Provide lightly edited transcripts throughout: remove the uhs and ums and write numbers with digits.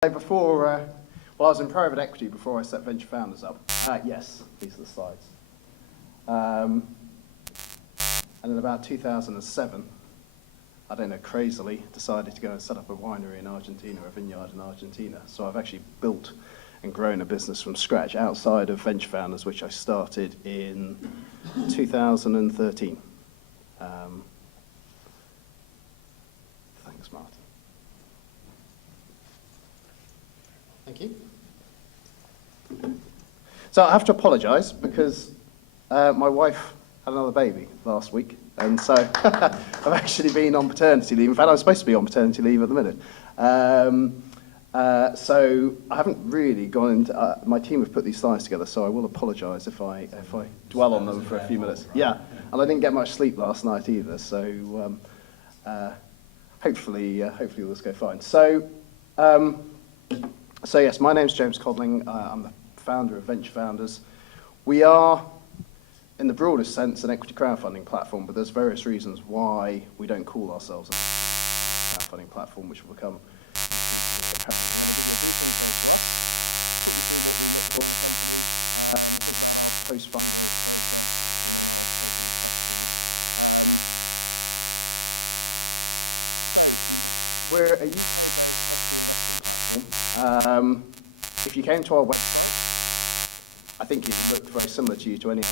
Well, I was in private equity before I set Venture Founders up. Yes, these are the slides. And in about 2007, I don't know, crazily decided to go and set up a winery in Argentina, a vineyard in Argentina. So I've actually built and grown a business from scratch outside of Venture Founders, which I started in 2013. Thanks, Martin. Thank you. So I have to apologise because my wife had another baby last week, and so I've actually been on paternity leave. In fact, I was supposed to be on paternity leave at the minute. So I haven't really gone into. My team have put these slides together, so I will apologise if I dwell on them for a few minutes. Yeah, and I didn't get much sleep last night either, so hopefully all this go fine. So yes, my name's James Codling. I'm the founder of Venture Founders. We are, in the broadest sense, an equity crowdfunding platform, but there's various reasons why we don't call ourselves a crowdfunding platform, which will become post-fund. We're a if you came to our website, I think it looked very similar to you to any.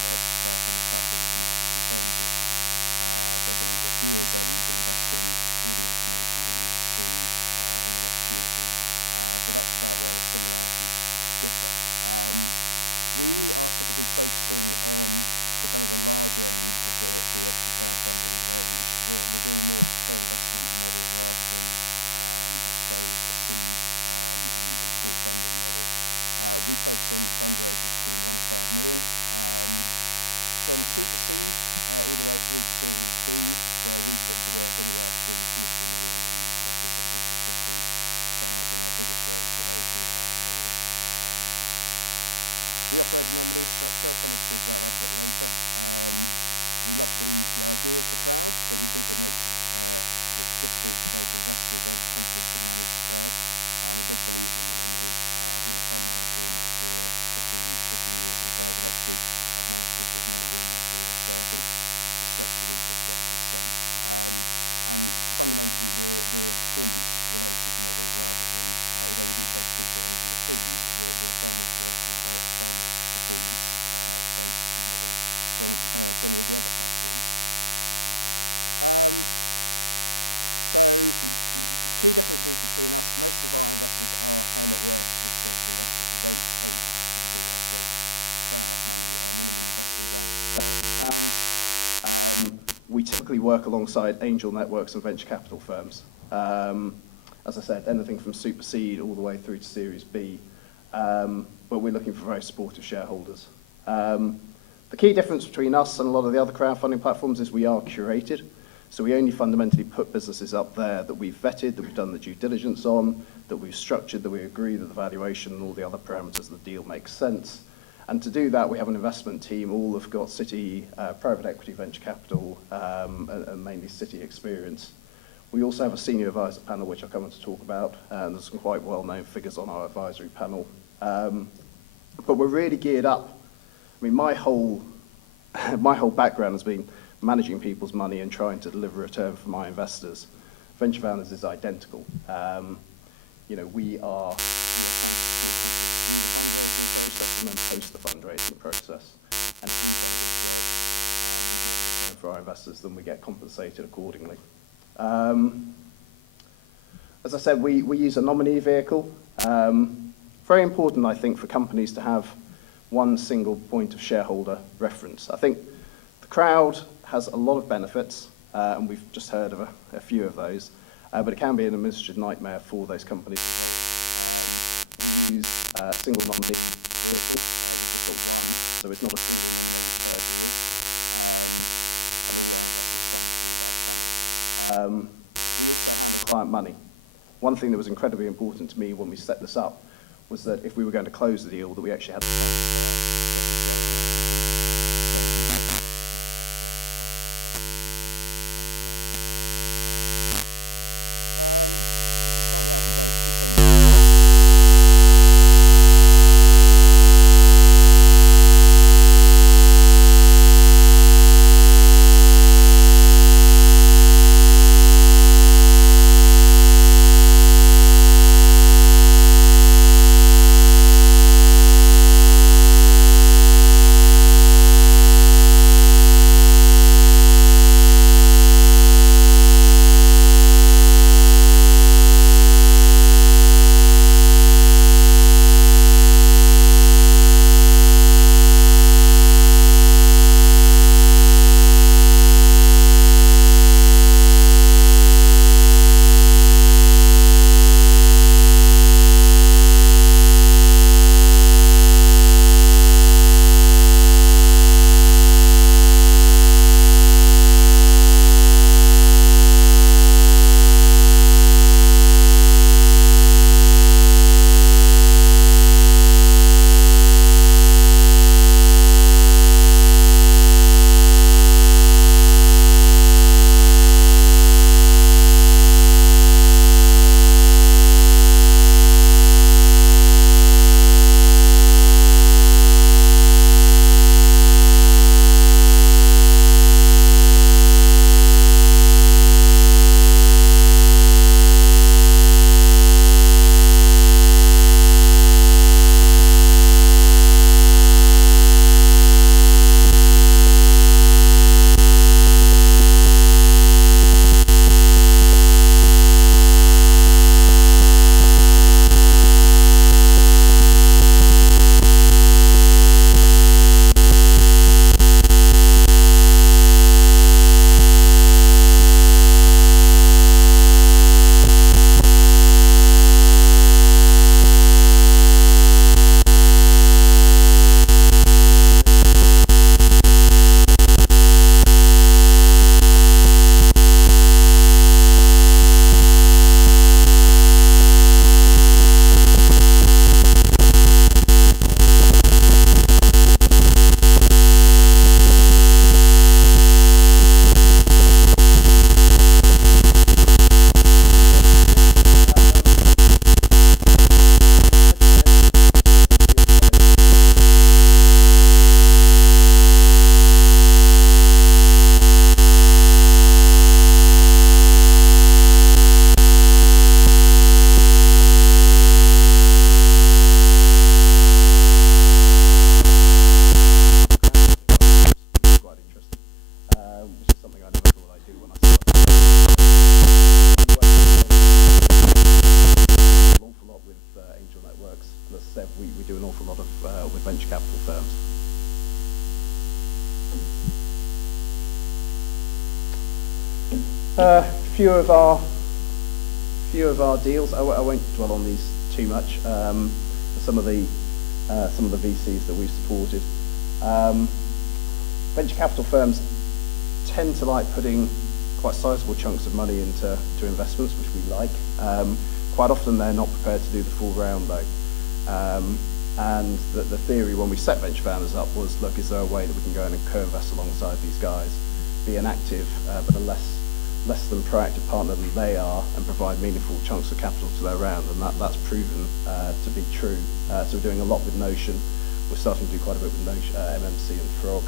We typically work alongside angel networks and venture capital firms. As I said, anything from Super Seed all the way through to Series B, but we're looking for very supportive shareholders. The key difference between us and a lot of the other crowdfunding platforms is we are curated, so we only fundamentally put businesses up there that we've vetted, that we've done the due diligence on, that we've structured, that we agree that the valuation and all the other parameters of the deal make sense. And to do that, we have an investment team. All have got City private equity, venture capital, and mainly City experience. We also have a senior advisor panel, which I'll come on to talk about, and there's some quite well-known figures on our advisory panel. But we're really geared up. I mean, my whole background has been managing people's money and trying to deliver a return for my investors. Venture Founders is identical. We are and then post the fundraising process. And for our investors, then we get compensated accordingly. As I said, we use a nominee vehicle. Very important, I think, for companies to have one single point of shareholder reference. I think the crowd has a lot of benefits, and we've just heard of a few of those, but it can be an administrative nightmare for those companies. Use a single nominee. So it's not client money. One thing that was incredibly important to me when we set this up was that if we were going to close the deal, that we actually had as I said, we do an awful lot of with venture capital firms. Few of our deals. I won't dwell on these too much. Some of the VCs that we've supported. Venture capital firms tend to like putting quite sizable chunks of money into investments, which we like. Quite often they're not prepared to do the full round though. And the theory when we set venture founders up was, look, is there a way that we can go in and co-invest alongside these guys, be an active but a less than proactive partner than they are, and provide meaningful chunks of capital to their round, and that's proven to be true. So we're doing a lot with Notion. We're starting to do quite a bit with Notion, MMC and Frog,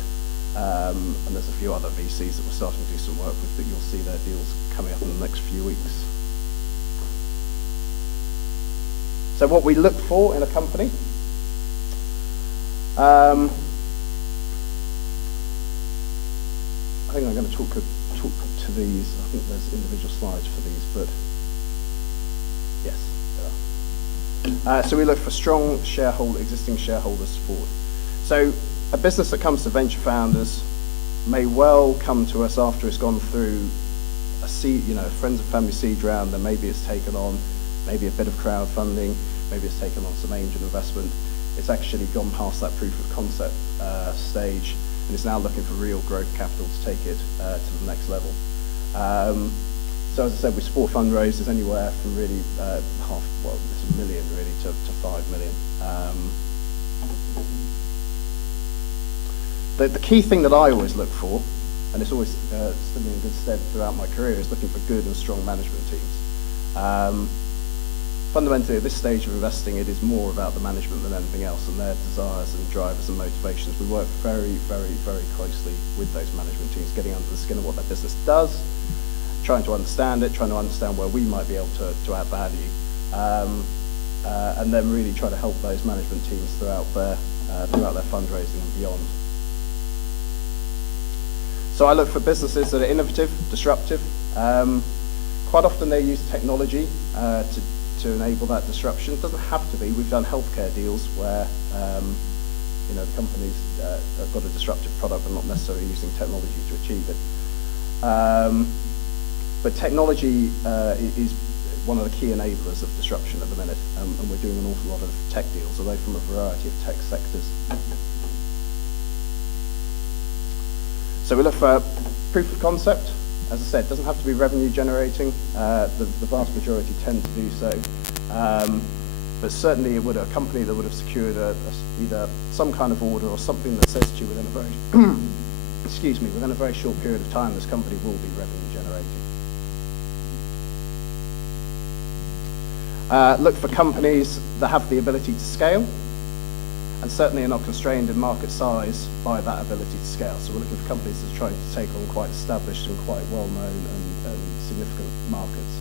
and there's a few other VCs that we're starting to do some work with that you'll see their deals coming up in the next few weeks. So what we look for in a company. I think I'm going to talk to these. I think there's individual slides for these, but yes, there are. So we look for strong existing shareholder support. So a business that comes to venture founders may well come to us after it's gone through a seed, friends and family seed round. Then maybe it's taken on maybe a bit of crowdfunding, maybe it's taken on some angel investment. It's actually gone past that proof of concept stage, and it's now looking for real growth capital to take it to the next level. So as I said, we support fundraisers anywhere from really it's $1 million really to $5 million. The key thing that I always look for, and it's always stood me in good stead throughout my career, is looking for good and strong management teams. Fundamentally, at this stage of investing, it is more about the management than anything else, and their desires and drivers and motivations. We work very, very, very closely with those management teams, getting under the skin of what their business does, trying to understand it, trying to understand where we might be able to add value, and then really try to help those management teams throughout their fundraising and beyond. So I look for businesses that are innovative, disruptive. Quite often they use technology to enable that disruption. It doesn't have to be. We've done healthcare deals where the companies have got a disruptive product but not necessarily using technology to achieve it. But technology is one of the key enablers of disruption at the minute, and we're doing an awful lot of tech deals, although from a variety of tech sectors. So we look for proof of concept. As I said, it doesn't have to be revenue generating. The vast majority tend to do so. But certainly it would a company that would have secured either some kind of order or something that says to you within a very within a very short period of time, this company will be revenue generating. Look for companies that have the ability to scale, and certainly are not constrained in market size by that ability to scale. So we're looking for companies that are trying to take on quite established and quite well-known and significant markets.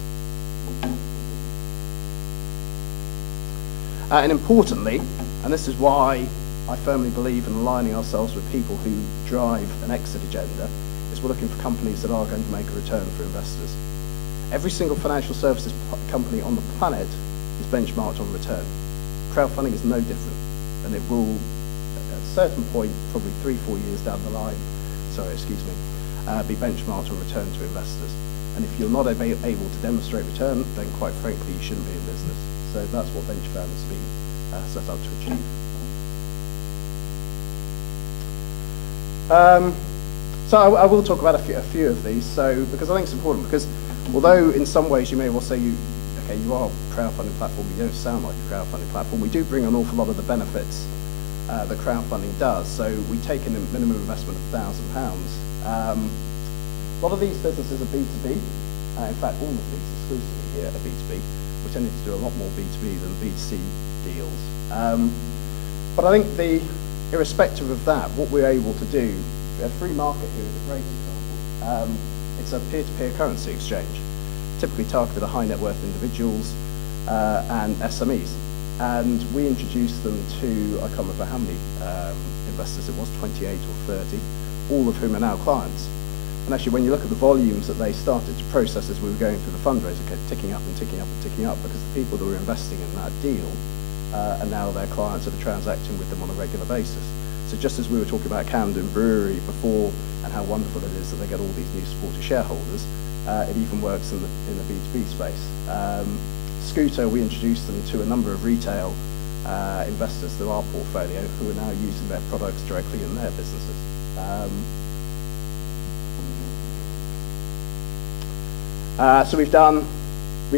And importantly, and this is why I firmly believe in aligning ourselves with people who drive an exit agenda, is we're looking for companies that are going to make a return for investors. Every single financial services company on the planet is benchmarked on return. Crowdfunding is no different. And it will, at a certain point, probably 3-4 years down the line, be benchmarked on return to investors. And if you're not able to demonstrate return, then quite frankly, you shouldn't be in business. So that's what venture founders have been set up to achieve. So I will talk about a few of these. So because I think it's important, because although in some ways you may well say you are a crowdfunding platform, but you don't sound like a crowdfunding platform. We do bring an awful lot of the benefits that crowdfunding does. So we take in a minimum investment of £1,000. A lot of these businesses are B2B. In fact, all of these exclusively here are B2B. We're tending to do a lot more B2B than B2C deals. But I think irrespective of that, what we're able to do, we have Free Market here is a great example. It's a peer-to-peer currency exchange, typically targeted at high net worth individuals and SMEs. And we introduced them to, I can't remember how many investors it was, 28 or 30, all of whom are now clients. And actually, when you look at the volumes that they started to process as we were going through the fundraiser, kept ticking up and ticking up and ticking up, because the people that were investing in that deal and now they're clients that are transacting with them on a regular basis. So just as we were talking about Camden Brewery before and how wonderful it is that they get all these new supporter shareholders, it even works in the B2B space. Scooter, we introduced them to a number of retail investors through our portfolio who are now using their products directly in their businesses. So we've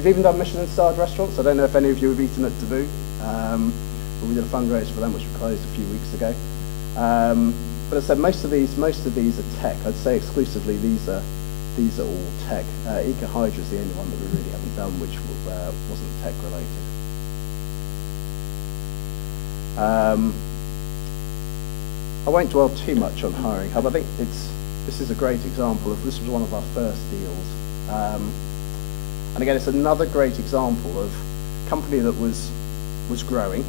even done Michelin-starred restaurants. I don't know if any of you have eaten at Taboo, but we did a fundraiser for them, which we closed a few weeks ago. But as I said, most of these are tech. I'd say exclusively these are all tech. Eco Hydra is the only one that we really haven't done, which wasn't tech related. I won't dwell too much on Hiring Hub. I think this is a great example of, this was one of our first deals. And again, it's another great example of a company that was growing.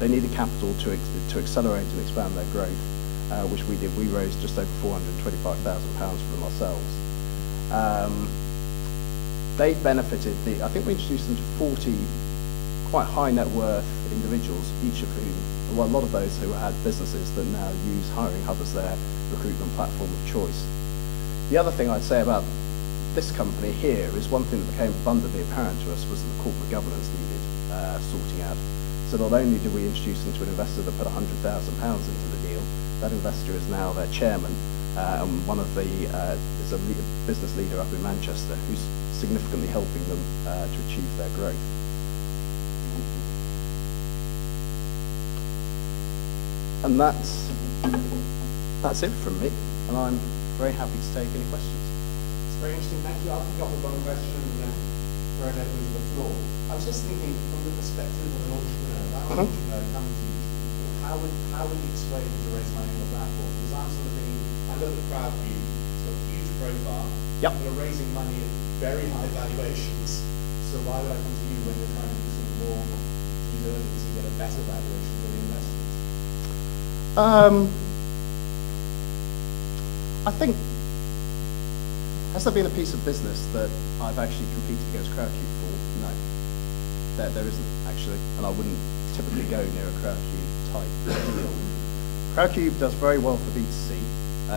They needed capital to accelerate and expand their growth, which we did. We raised just over £425,000 for them ourselves. They benefited, I think we introduced them to 40 quite high net worth individuals, each of whom, well, a lot of those who had businesses that now use Hiring Hub as their recruitment platform of choice. The other thing I'd say about this company here is one thing that became abundantly apparent to us was that the corporate governance needed sorting out. So not only did we introduce them to an investor that put £100,000 into the deal, that investor is now their chairman, and there's a business leader up in Manchester who's significantly helping them to achieve their growth. And that's it from me, and I'm very happy to take any questions. It's very interesting. Thank you. I'll kick off with one question and then throw it over to the floor. I was just thinking, from the perspective of an entrepreneur, that entrepreneur comes to you, how would you explain to raise money on a platform? Because I'm sort of thinking, I look at Crowdview, it's got a huge profile, Yep. They're raising money at very high valuations, so why would I come to you when you're trying to do some more due diligence and get a better valuation for the investors? I think, has there been a piece of business that I've actually competed against Crowdcube for? No. There isn't, actually, and I wouldn't typically go near a Crowdcube type deal. Crowdcube does very well for B2C.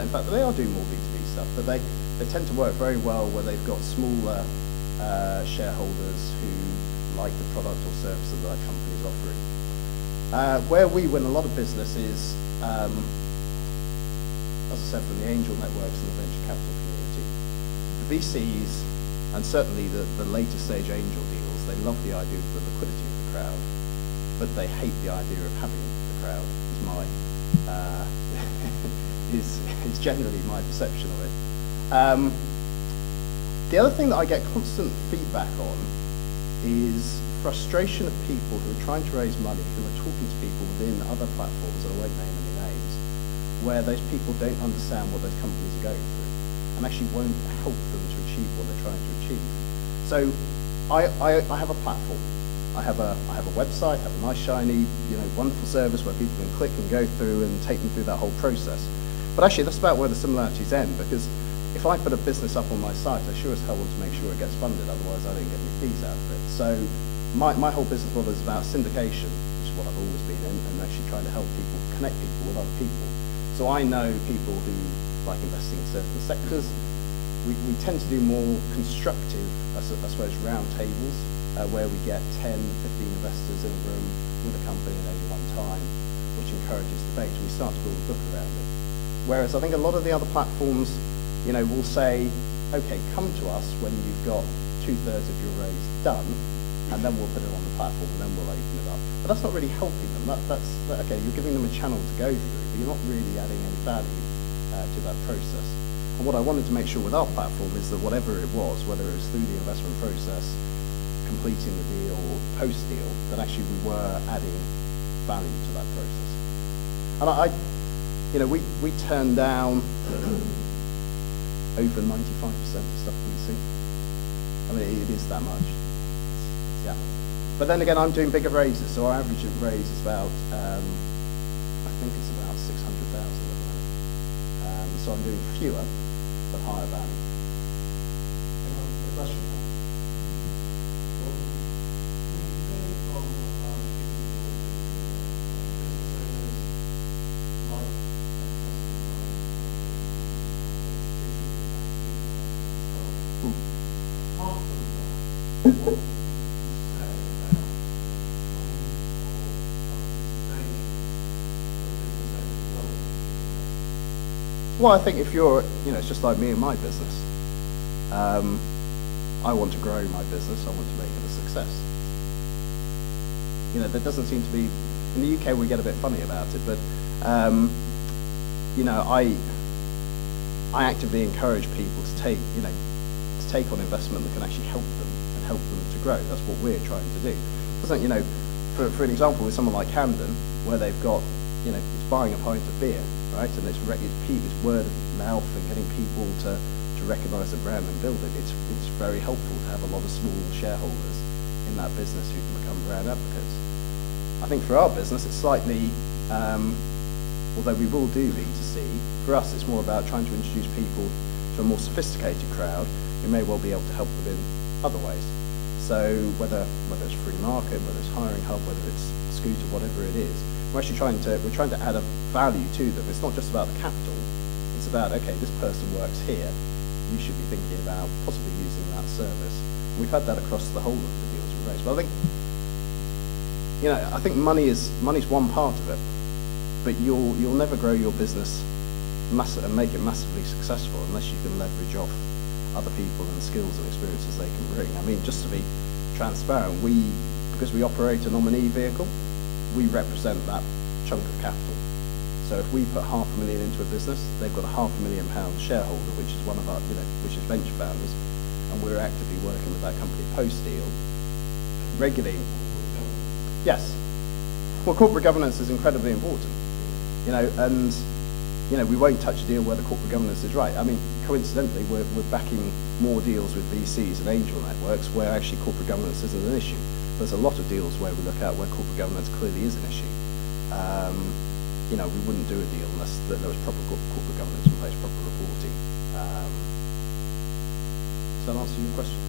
In fact, they are doing more B2B stuff, but they tend to work very well where they've got smaller shareholders who like the product or service that their company is offering. Where we win a lot of business is, as I said, from the angel networks and the venture capital community. The VCs, and certainly the later stage angel deals, they love the idea of the liquidity of the crowd, but they hate the idea of having the crowd, is generally my perception of it. The other thing that I get constant feedback on is frustration of people who are trying to raise money, who are talking to people within other platforms, and I won't name any names, where those people don't understand what those companies are going through and actually won't help them to achieve what they're trying to achieve. So I have a platform. I have a website, I have a nice shiny, wonderful service where people can click and go through and take them through that whole process. But actually that's about where the similarities end, because if I put a business up on my site, I sure as hell want to make sure it gets funded, otherwise I don't get any fees out of it. So my whole business model is about syndication, which is what I've always been in, and actually trying to help people, connect people with other people. So I know people who like investing in certain sectors. We tend to do more constructive, I suppose, round tables, where we get 10, 15 investors in a room with a company at any one time, which encourages debate. We start to build a book around it. Whereas I think a lot of the other platforms, will say, okay, come to us when you've got 2/3 of your raise done, and then we'll put it on the platform, and then we'll open it up. But that's not really helping them. That's okay, you're giving them a channel to go through, but you're not really adding any value to that process. And what I wanted to make sure with our platform is that whatever it was, whether it was through the investment process, completing the deal, or post-deal, that actually we were adding value to that process. And we turn down over 95% of stuff we see. I mean, it is that much. Yeah. But then again, I'm doing bigger raises, so our average raise is about, I think it's about 600,000 at the moment. So I'm doing fewer, but higher value. Anyone have a question? what would you say about Well, I think if you're, it's just like me and my business. I want to grow my business. I want to make it a success. There doesn't seem to be, in the UK we get a bit funny about it, but, I actively encourage people to take on investment that can actually help them and help them to grow. That's what we're trying to do. For an example, with someone like Camden, where they've got, it's buying a pint of beer, right? And it's word of mouth and getting people to recognise the brand and build it. It's very helpful to have a lot of small shareholders in that business who can become brand advocates. I think for our business, it's slightly, although we will do B2C, for us it's more about trying to introduce people to a more sophisticated crowd who may well be able to help them in other ways. So whether it's free market, whether it's hiring hub, whether it's Scooter, whatever it is, we're trying to add a value to them. It's not just about the capital. It's about, okay, this person works here. You should be thinking about possibly using that service. We've had that across the whole of the deals we've raised. But I think money's one part of it, but you'll never grow your business and make it massively successful unless you can leverage off other people and skills and experiences they can bring. I mean, just to be transparent, because we operate a nominee vehicle, we represent that chunk of capital. So if we put £500,000 into a business, they've got a £500,000 shareholder, which is one of our, which is venture founders, and we're actively working with that company post-deal, regularly. Yes. Well, corporate governance is incredibly important, and we won't touch a deal where the corporate governance is right. I mean, coincidentally, we're backing more deals with VCs and angel networks where actually corporate governance isn't an issue. There's a lot of deals where we look at where corporate governance clearly is an issue. We wouldn't do a deal unless there was proper corporate governance in place, proper reporting. Does that answer your question?